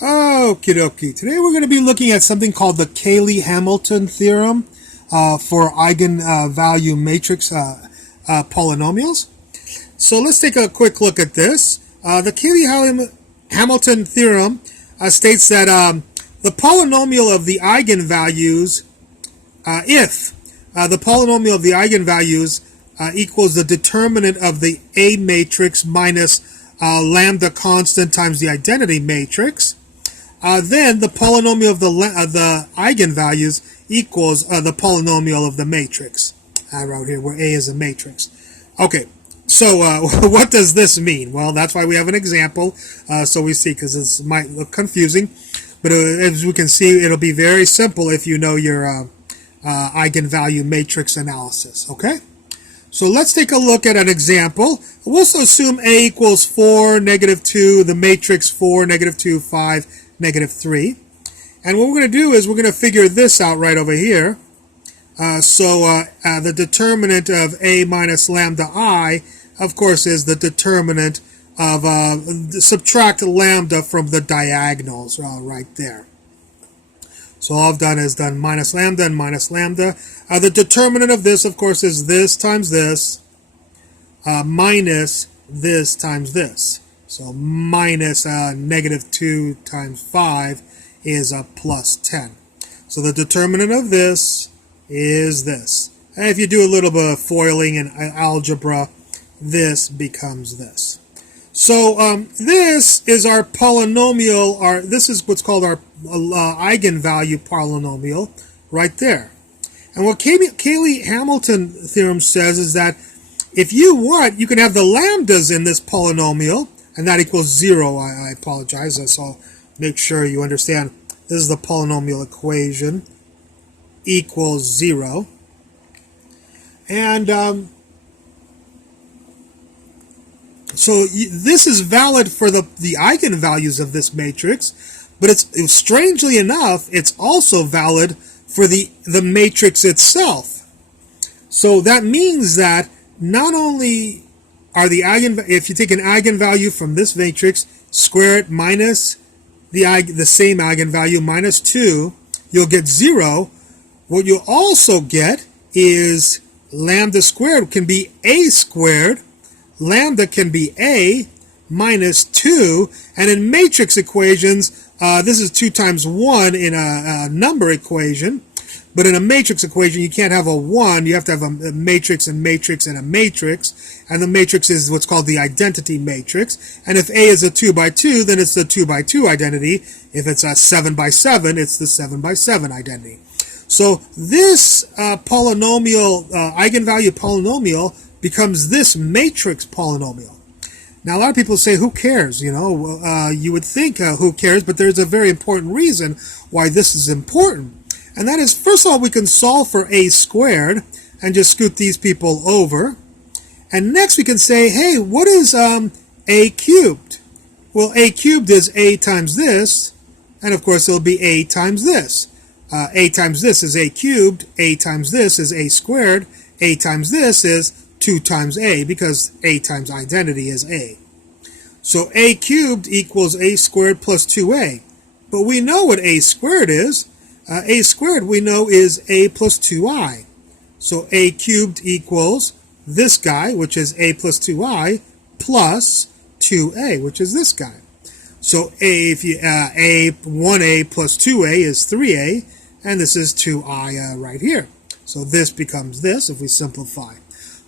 Okie dokie. Today we're going to be looking at something called the Cayley Hamilton Theorem for eigenvalue matrix polynomials. So let's take a quick look at this. The Cayley Hamilton Theorem states that the polynomial of the eigenvalues, if the polynomial of the eigenvalues equals the determinant of the A matrix minus lambda constant times the identity matrix, then the polynomial of the eigenvalues equals the polynomial of the matrix. I wrote here where A is a matrix. Okay, so what does this mean? Well, that's why we have an example, so we see, because this might look confusing, but as we can see, it'll be very simple if you know your eigenvalue matrix analysis. Okay, so let's take a look at an example. We'll also assume A equals 4, negative 2, the matrix 4, negative 2, 5, negative 3. And what we're going to do is we're going to figure this out right over here. The determinant of A minus lambda I, of course, is the determinant of subtract lambda from the diagonals right there. So all I've done is done minus lambda and minus lambda. The determinant of this, of course, is this times this minus this times this. So minus negative 2 times 5 is a plus 10. So the determinant of this is this. And if you do a little bit of foiling and algebra, this becomes this. So this is our polynomial, this is what's called our eigenvalue polynomial right there. And what Cayley Hamilton Theorem says is that if you want, you can have the lambdas in this polynomial, and that equals 0. I apologize, so I'll make sure you understand. This is the polynomial equation, equals 0. And so this is valid for the eigenvalues of this matrix, but it's strangely enough, it's also valid for the matrix itself. So that means that not only are if you take an eigenvalue from this matrix, square it minus the same eigenvalue minus 2, you'll get 0. What you'll also get is lambda squared can be A squared, lambda can be A minus 2, and in matrix equations, this is 2 times 1 in a number equation. But in a matrix equation, you can't have a 1. You have to have a matrix and matrix and a matrix. And the matrix is what's called the identity matrix. And if A is a 2 by 2, then it's the 2 by 2 identity. If it's a 7 by 7, it's the 7 by 7 identity. So this eigenvalue polynomial becomes this matrix polynomial. Now, a lot of people say, who cares? You know, you would think who cares, but there's a very important reason why this is important. And that is, first of all, we can solve for A squared and just scoot these people over. And next we can say, hey, what is A cubed? Well, A cubed is A times this, and of course it'll be A times this. A times this is A cubed, A times this is A squared, A times this is 2 times A, because A times identity is A. So A cubed equals A squared plus 2A. But we know what A squared is. A squared we know is A plus 2I. So A cubed equals this guy, which is A plus 2I, plus 2A, which is this guy. So A 1A plus 2A is 3A, and this is 2I right here. So this becomes this if we simplify.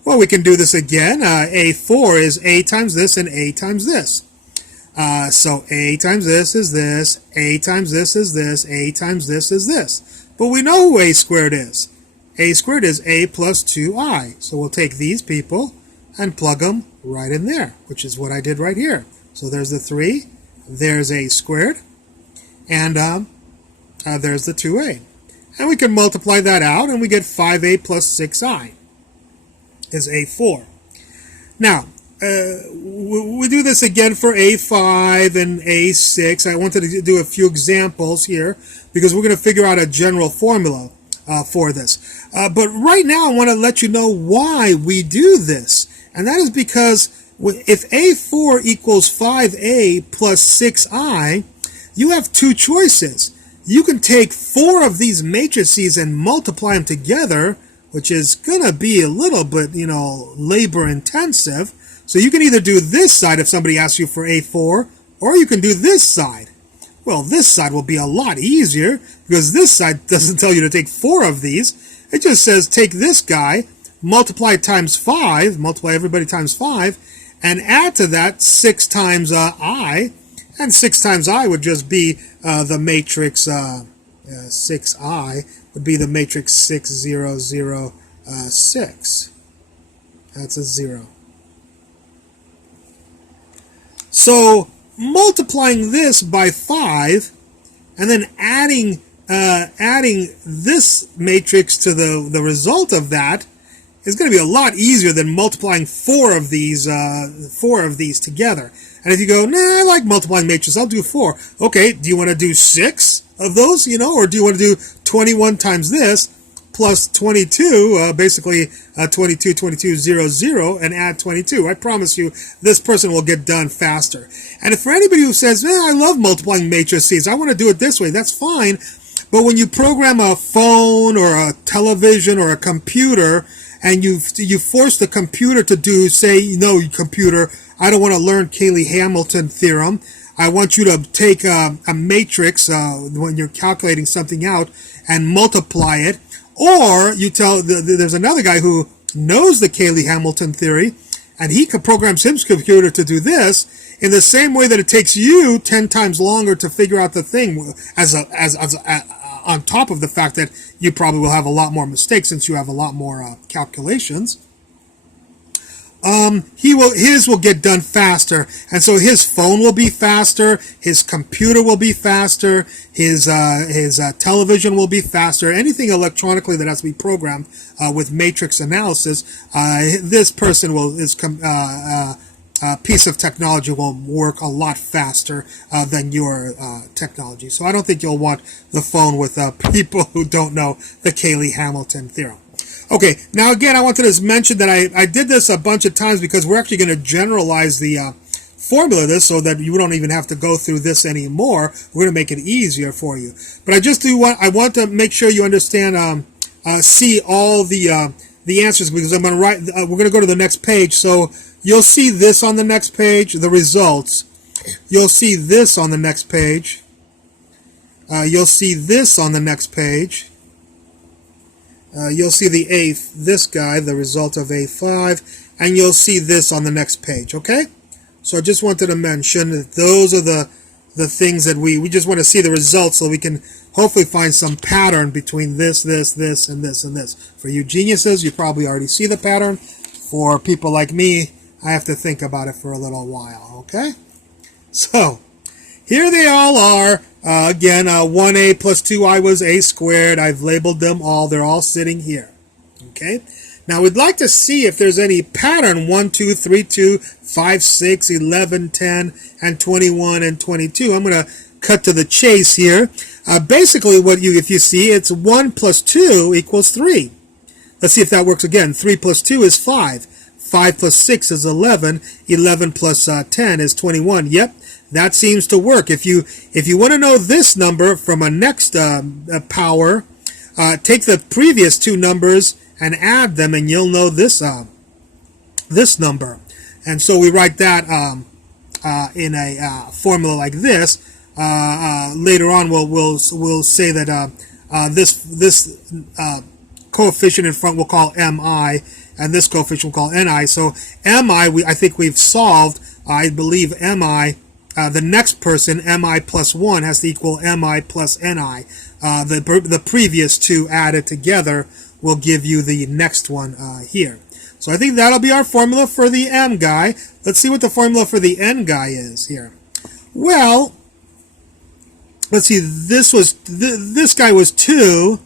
Well, we can do this again. A4 is A times this and A times this. So A times this is this, A times this is this, A times this is this. But we know who A squared is. A squared is A plus 2I. So we'll take these people and plug them right in there, which is what I did right here. So there's the 3, there's A squared, and there's the 2A. And we can multiply that out, and we get 5A plus 6I is A4. Now, we do this again for A5 and A6. I wanted to do a few examples here because we're going to figure out a general formula for this. But right now I want to let you know why we do this. And that is because if A4 equals 5A plus 6I, you have two choices. You can take 4 of these matrices and multiply them together, which is going to be a little bit, labor intensive. So you can either do this side if somebody asks you for A4, or you can do this side. Well, this side will be a lot easier because this side doesn't tell you to take 4 of these. It just says take this guy, multiply times 5, multiply everybody times 5, and add to that 6 times I, and 6 times I would just be the matrix 6I would be the matrix 6, 0, 0, 6. That's a 0. So multiplying this by 5 and then adding this matrix to the result of that is going to be a lot easier than multiplying 4 of these together. And if you go, nah, I like multiplying matrices, I'll do 4. Okay, do you want to do 6 of those, or do you want to do 21 times this plus 22, basically 22, 22, 0, 0, and add 22. I promise you this person will get done faster. And for anybody who says, I love multiplying matrices, I want to do it this way, that's fine. But when you program a phone or a television or a computer, and you force the computer to do, say, no, computer, I don't want to learn Cayley Hamilton Theorem. I want you to take a matrix when you're calculating something out and multiply it. Or you tell, there's another guy who knows the Cayley Hamilton theory, and he programs his computer to do this in the same way that it takes you 10 times longer to figure out the thing, on top of the fact that you probably will have a lot more mistakes since you have a lot more calculations. His will get done faster, and so his phone will be faster, his computer will be faster, his television will be faster. Anything electronically that has to be programmed with matrix analysis, this person piece of technology will work a lot faster than your technology. So I don't think you'll want the phone with people who don't know the Cayley Hamilton theorem. Okay, now again, I wanted to mention that I did this a bunch of times because we're actually going to generalize the formula of this so that you don't even have to go through this anymore. We're going to make it easier for you. But I want to make sure you understand, see all the answers, because I'm going to write. We're going to go to the next page, so you'll see this on the next page, the results. You'll see this on the next page. You'll see this on the next page. You'll see this guy, the result of A5, and you'll see this on the next page, okay? So I just wanted to mention that those are the things that we just want to see the results so we can hopefully find some pattern between this, and this, and this. For you geniuses, you probably already see the pattern. For people like me, I have to think about it for a little while, okay? So, here they all are. Again, 1a plus 2i was a squared. I've labeled them all. They're all sitting here. Okay? Now, we'd like to see if there's any pattern 1, 2, 3, 2, 5, 6, 11, 10, and 21, and 22. I'm going to cut to the chase here. Basically, if you see, it's 1 plus 2 equals 3. Let's see if that works again. 3 plus 2 is 5. 5 plus 6 is 11. 11 plus 10 is 21. Yep, that seems to work. If you want to know this number from a next power, take the previous two numbers and add them, and you'll know this number. And so we write that in a formula like this. Later on, we'll say that this coefficient in front we'll call mi, and this coefficient we'll call ni. So mi, I think we've solved. I believe mi. The next person, mi plus 1, has to equal mi plus ni. The previous two added together will give you the next one here. So I think that'll be our formula for the m guy. Let's see what the formula for the n guy is here. Well, let's see. This guy was 2,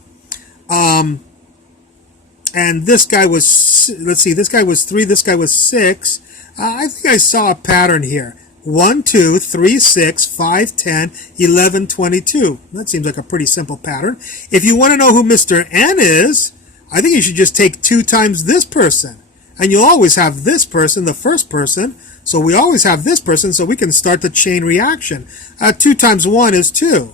and this guy was, let's see, this guy was 3. This guy was 6. I think I saw a pattern here. 1, 2, 3, 6, 5, 10, 11, 22. That seems like a pretty simple pattern. If you want to know who Mr. N is, I think you should just take 2 times this person. And you'll always have this person, the first person. So we always have this person, so we can start the chain reaction. 2 times 1 is 2.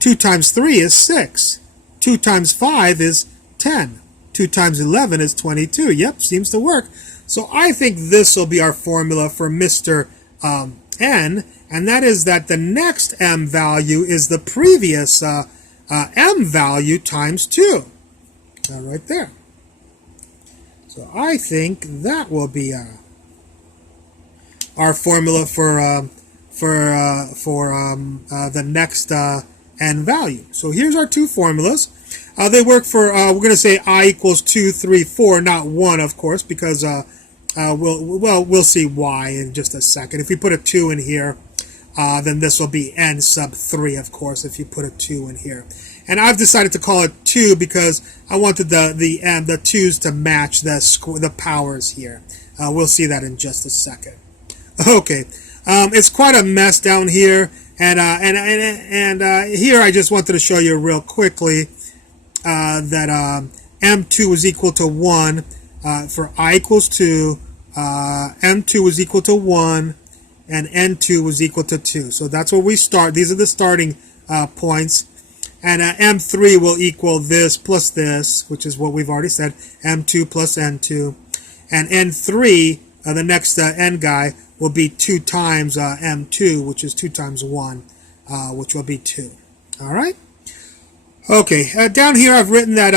2 times 3 is 6. 2 times 5 is 10. 2 times 11 is 22. Yep, seems to work. So I think this will be our formula for Mr. N, and that is that the next m value is the previous m value times 2. Right there. So I think that will be our formula for the next n value. So here's our two formulas. They work for, we're going to say I equals 2, 3, 4, not 1, of course, because we'll see why in just a second. If we put a 2 in here, then this will be n sub 3, of course, if you put a 2 in here. And I've decided to call it 2 because I wanted the 2's to match the powers here. We'll see that in just a second. Okay, it's quite a mess down here, and here I just wanted to show you real quickly that m2 is equal to 1 for I equals 2, m2 is equal to 1, and n2 was equal to 2. So that's where we start. These are the starting points. And m3 will equal this plus this, which is what we've already said, m2 plus n2. And n3, the next n guy, will be 2 times m2, which is 2 times 1, which will be 2. All right? Okay, down here I've written that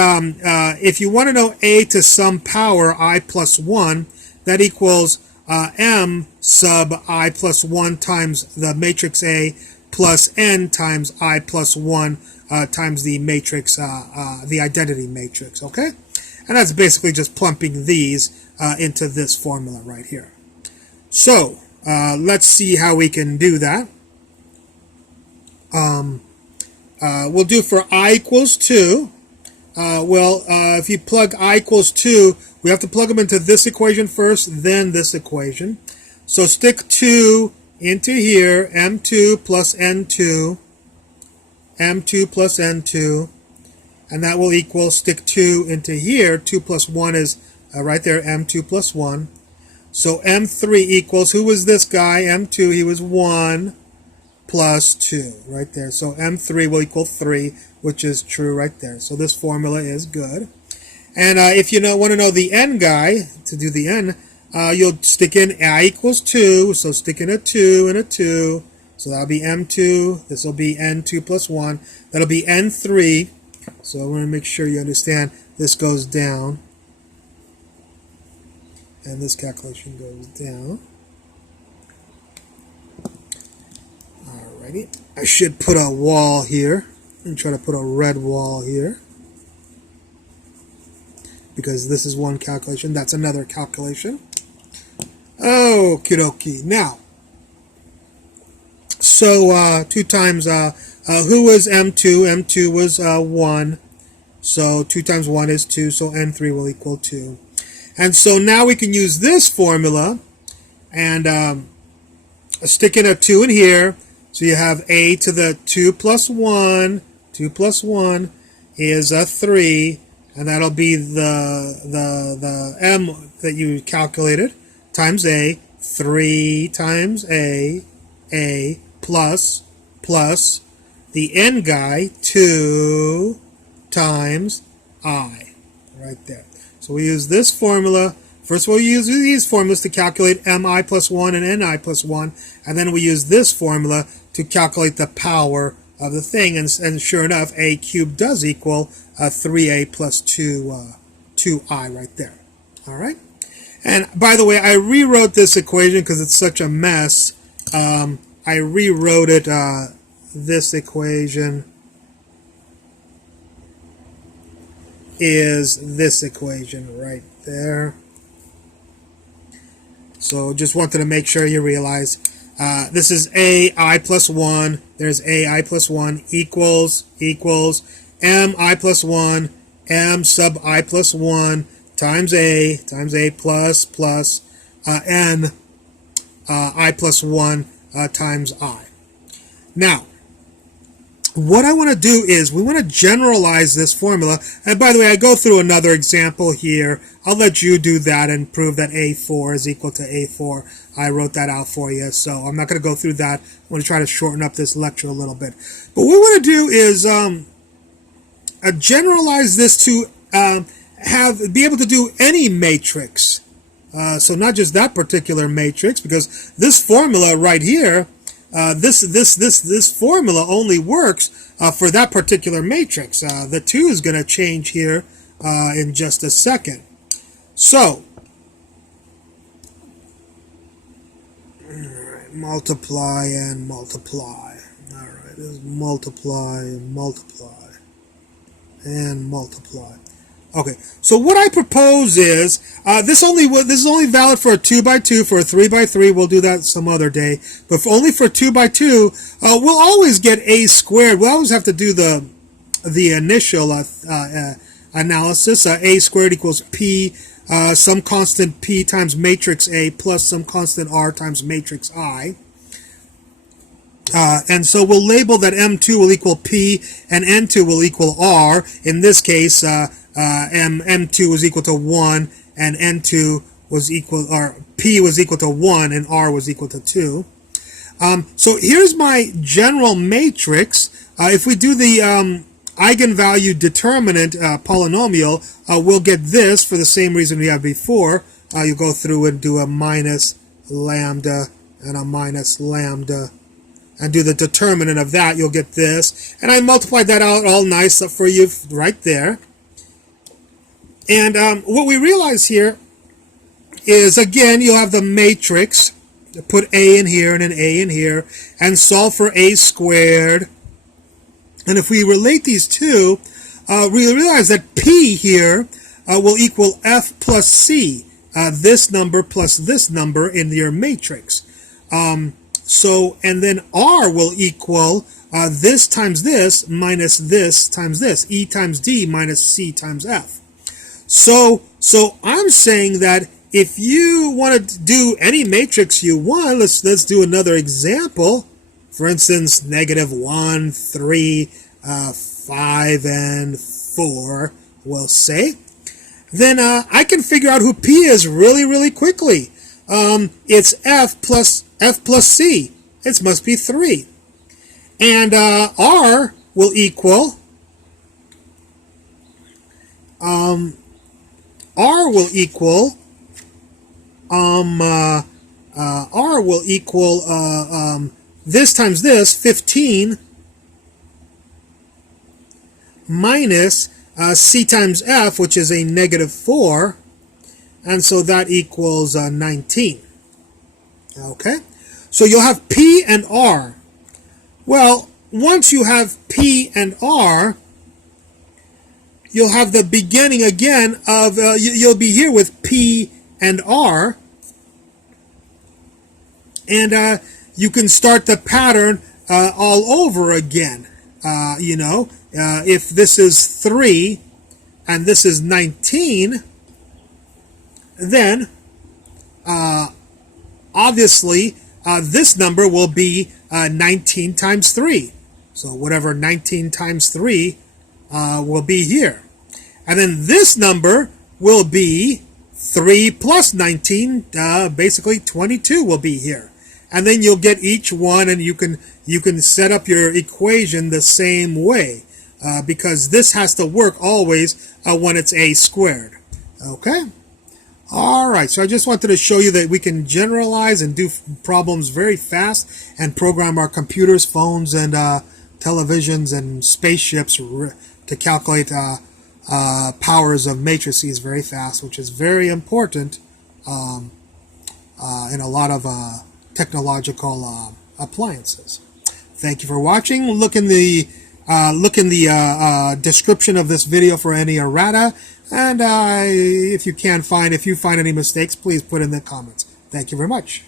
if you want to know a to some power I plus 1, that equals m sub I plus 1 times the matrix A plus n times I plus 1 times the matrix, the identity matrix, okay? And that's basically just plumping these into this formula right here. So, let's see how we can do that. We'll do for I equals 2. If you plug I equals 2, we have to plug them into this equation first, then this equation. So stick 2 into here, m2 plus n2, m2 plus n2, and that will equal, stick 2 into here, 2 plus 1 is right there, m2 plus 1. So m3 equals, who was this guy? m2, he was 1 plus 2, right there. So m3 will equal 3, which is true right there. So this formula is good. And if you want to know the n guy, to do the n, you'll stick in I equals 2, so stick in a 2 and a 2. So that'll be m2, this will be n2 plus 1, that'll be n3. So I want to make sure you understand this goes down. And this calculation goes down. Alrighty. I should put a wall here. I'm trying to put a red wall here. Because this is one calculation, that's another calculation. Okie dokie. Now, so 2 times, who was m2? m2 was 1. So 2 times 1 is 2, so n3 will equal 2. And so now we can use this formula and stick in a 2 in here. So you have a to the 2 plus 1. 2 plus 1 is a 3. And that'll be the m that you calculated times a. 3 times a plus the n guy, 2 times I, right there. So we use this formula. First we'll use these formulas to calculate mi plus 1 and ni plus 1, and then we use this formula to calculate the power of the thing, and sure enough, a cubed does equal 3a plus 2i right there. All right? And by the way, I rewrote this equation because it's such a mess. I rewrote it, this equation is this equation right there. So just wanted to make sure you realize this is ai plus 1, there's ai plus 1 equals mi plus 1, m sub I plus 1 times a plus n I plus 1 times I. Now, what I want to do is we want to generalize this formula. And by the way, I go through another example here. I'll let you do that and prove that A4 is equal to A4. I wrote that out for you, so I'm not going to go through that. I'm going to try to shorten up this lecture a little bit. But what we want to do is generalize this to be able to do any matrix. So not just that particular matrix, because this formula right here, this formula only works for that particular matrix. The 2 is going to change here in just a second. So, all right, multiply and multiply. All right, this is multiply and multiply and multiply. Okay, so what I propose is this is only valid for a 2 by 2. For a 3 by 3, we'll do that some other day. But only for 2 by 2, we'll always get a squared. We'll always have to do the initial analysis. A squared equals p, some constant p times matrix A plus some constant r times matrix I. And so we'll label that M2 will equal P and N2 will equal R. In this case, M2 was equal to 1 and N2 was equal, or P was equal to 1 and R was equal to 2. So here's my general matrix. If we do the eigenvalue determinant polynomial, we'll get this for the same reason we had before. You go through and do a minus lambda and a minus lambda and do the determinant of that. You'll get this. And I multiplied that out all nice for you right there. And what we realize here is, again, you'll have the matrix. Put A in here and an A in here, and solve for A squared. And if we relate these two, we realize that P here will equal F plus C, this number plus this number in your matrix. And then R will equal this times this minus this times this, E times D minus C times F. So I'm saying that if you want to do any matrix you want, let's do another example. For instance, -1, 3, 5, and 4, we'll say. Then I can figure out who P is really quickly. It's F plus C. It must be 3. And R will equal this times this, 15, minus C times F, which is a -4, and so that equals 19. Okay, so you'll have P and R. Well, once you have P and R, you'll have the beginning again of, you'll be here with P and R, and you can start the pattern all over again. If this is 3 and this is 19, then obviously this number will be 19 times 3. So whatever 19 times 3 will be here. And then this number will be 3 plus 19, basically 22 will be here. And then you'll get each one, and you can set up your equation the same way, because this has to work always when it's a squared. Okay? All right, so I just wanted to show you that we can generalize and do problems very fast and program our computers, phones, and televisions and spaceships to calculate powers of matrices very fast, which is very important in a lot of technological appliances. Thank you for watching. Look in the description of this video for any errata, and if you find any mistakes, please put in the comments. Thank you very much.